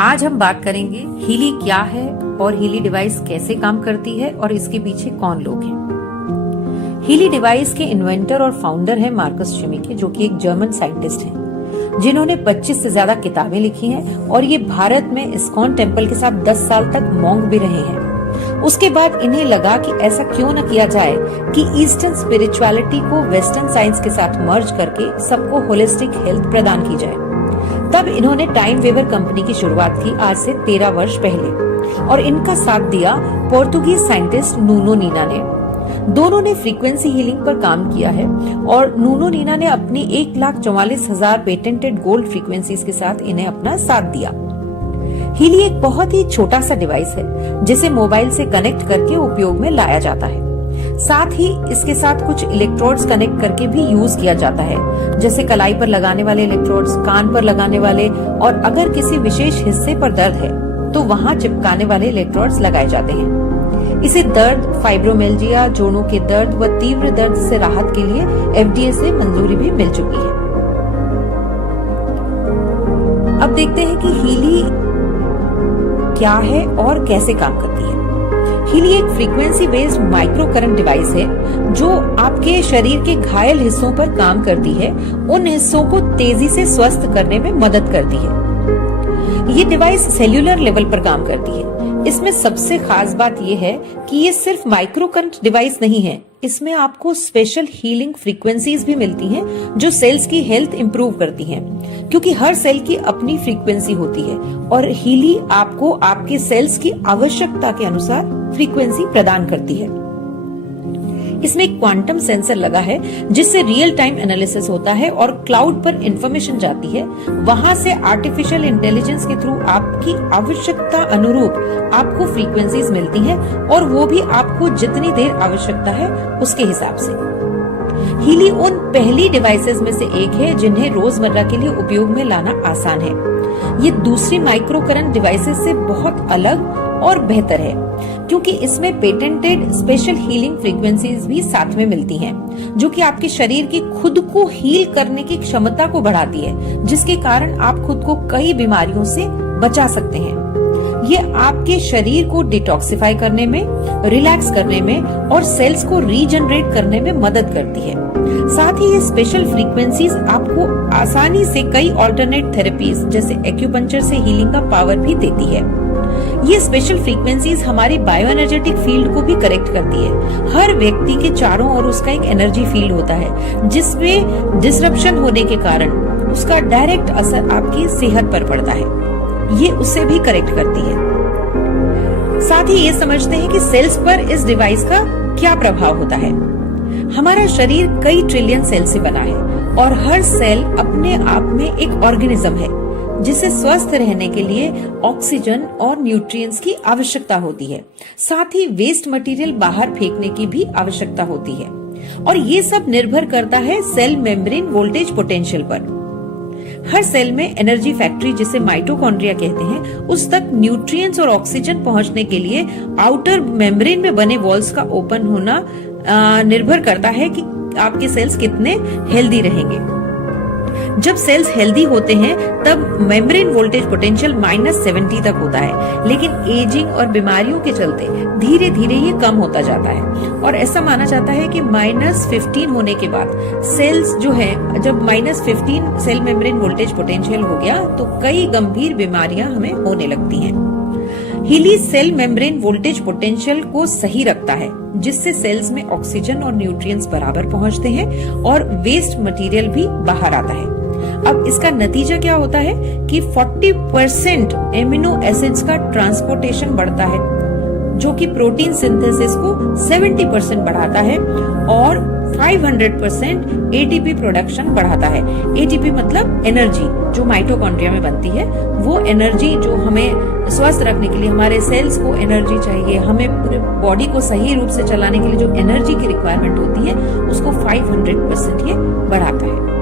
आज हम बात करेंगे हीली क्या है और हीली डिवाइस कैसे काम करती है और इसके पीछे कौन लोग हैं। हीली डिवाइस के इन्वेंटर और फाउंडर हैं मार्कस शिमिके, जो कि एक जर्मन साइंटिस्ट हैं, जिन्होंने 25 से ज्यादा किताबें लिखी हैं और ये भारत में इस्कॉन टेम्पल के साथ 10 साल तक मॉन्क भी रहे हैं। उसके बाद इन्हें लगा कि ऐसा क्यों न किया जाए कि ईस्टर्न स्पिरिचुअलिटी को वेस्टर्न साइंस के साथ मर्ज करके सबको होलिस्टिक हेल्थ प्रदान की जाए। तब इन्होंने टाइम वेवर कंपनी की शुरुआत की आज से 13 वर्ष पहले, और इनका साथ दिया पोर्तुगीज साइंटिस्ट नूनो नीना ने। दोनों ने फ्रीक्वेंसी हीलिंग पर काम किया है और नूनो नीना ने अपनी 1,44,000 पेटेंटेड गोल्ड फ्रीक्वेंसीज के साथ इन्हें अपना साथ दिया। हीली एक बहुत ही छोटा सा डिवाइस है जिसे मोबाइल से कनेक्ट करके उपयोग में लाया जाता है। साथ ही इसके साथ कुछ इलेक्ट्रोड्स कनेक्ट करके भी यूज किया जाता है, जैसे कलाई पर लगाने वाले इलेक्ट्रोड्स, कान पर लगाने वाले, और अगर किसी विशेष हिस्से पर दर्द है तो वहां चिपकाने वाले इलेक्ट्रोड्स लगाए जाते हैं। इसे दर्द, फाइब्रोमिल्जिया, जोड़ों के दर्द व तीव्र दर्द से राहत के लिए FDA से मंजूरी भी मिल चुकी है। अब देखते हैं कि हीली क्या है और कैसे काम करती है। हीली एक frequency based micro current device है जो आपके शरीर के घायल हिस्सों पर काम करती है, उन हिस्सों को तेजी से स्वस्थ करने में मदद करती है। ये डिवाइस सेल्यूलर लेवल पर काम करती है। इसमें सबसे खास बात यह है कि ये सिर्फ माइक्रो करंट डिवाइस नहीं है, इसमें आपको स्पेशल हीलिंग फ्रीक्वेंसीज भी मिलती हैं जो सेल्स की हेल्थ इंप्रूव करती हैं, क्योंकि हर सेल की अपनी फ्रीक्वेंसी होती है और हीली आपको आपके सेल्स की आवश्यकता के अनुसार फ्रीक्वेंसी प्रदान करती है। इसमें एक क्वांटम सेंसर लगा है जिससे रियल टाइम एनालिसिस होता है और क्लाउड पर इंफॉर्मेशन जाती है। वहां से आर्टिफिशियल इंटेलिजेंस के थ्रू आपकी आवश्यकता अनुरूप आपको फ्रीक्वेंसीज मिलती हैं और वो भी आपको जितनी देर आवश्यकता है उसके हिसाब से। हीली उन पहली डिवाइसेस में से एक है जिन्हें रोजमर्रा के लिए उपयोग में लाना आसान है। ये दूसरी माइक्रो करंट डिवाइसेस से बहुत अलग और बेहतर है क्योंकि इसमें पेटेंटेड स्पेशल हीलिंग फ्रीक्वेंसीज भी साथ में मिलती हैं, जो कि आपके शरीर की खुद को हील करने की क्षमता को बढ़ाती है, जिसके कारण आप खुद को कई बीमारियों से बचा सकते हैं। ये आपके शरीर को डिटॉक्सिफाई करने में, रिलैक्स करने में और सेल्स को रीजनरेट करने में मदद करती है। साथ ही ये स्पेशल फ्रीक्वेंसीज आपको आसानी से कई ऑल्टरनेट थेरेपीज जैसे एक्यूपंक्चर से हीलिंग का पावर भी देती है। ये स्पेशल फ्रीक्वेंसीज हमारी बायो एनर्जेटिक फील्ड को भी करेक्ट करती है। हर व्यक्ति के चारों ओर उसका एक एनर्जी फील्ड होता है जिसमें डिसरप्शन होने के कारण उसका डायरेक्ट असर आपकी सेहत पर पड़ता है। ये उसे भी करेक्ट करती है। साथ ही ये समझते हैं कि सेल्स पर इस डिवाइस का क्या प्रभाव होता है। हमारा शरीर कई ट्रिलियन सेल से बना है और हर सेल अपने आप में एक ऑर्गेनिज्म है जिसे स्वस्थ रहने के लिए ऑक्सीजन और न्यूट्रिएंट्स की आवश्यकता होती है। साथ ही वेस्ट मटेरियल बाहर फेंकने की भी आवश्यकता होती है और ये सब निर्भर करता है सेल मेम्ब्रेन वोल्टेज पोटेंशियल पर। हर सेल में एनर्जी फैक्ट्री, जिसे माइटोकॉन्ड्रिया कहते हैं, उस तक न्यूट्रिएंट्स और ऑक्सीजन पहुंचने के लिए आउटर मेम्ब्रेन में बने वॉल्स का ओपन होना निर्भर करता है कि आपके सेल्स कितने हेल्दी रहेंगे। जब सेल्स हेल्दी होते हैं तब मेम्ब्रेन वोल्टेज पोटेंशियल -70 तक होता है, लेकिन एजिंग और बीमारियों के चलते धीरे धीरे ये कम होता जाता है और ऐसा माना जाता है कि -15 होने के बाद सेल्स जो है, जब -15 सेल मेम्ब्रेन वोल्टेज पोटेंशियल हो गया तो कई गंभीर बीमारियां हमें होने लगती हैं। हीली सेल मेम्ब्रेन वोल्टेज पोटेंशियल को सही रखता है, जिससे सेल्स में ऑक्सीजन और न्यूट्रिएंट्स बराबर पहुंचते हैं और वेस्ट मटेरियल भी बाहर आता है। अब इसका नतीजा क्या होता है कि 40% एमिनो एसिड्स का ट्रांसपोर्टेशन बढ़ता है, जो कि प्रोटीन सिंथेसिस को 70% बढ़ाता है और 500% ATP प्रोडक्शन बढ़ाता है। ATP मतलब एनर्जी जो माइटोकॉन्ड्रिया में बनती है, वो एनर्जी जो हमें स्वस्थ रखने के लिए, हमारे सेल्स को एनर्जी चाहिए, हमें पूरे बॉडी को सही रूप से चलाने के लिए जो एनर्जी की रिक्वायरमेंट होती है उसको 500% ये बढ़ाता है।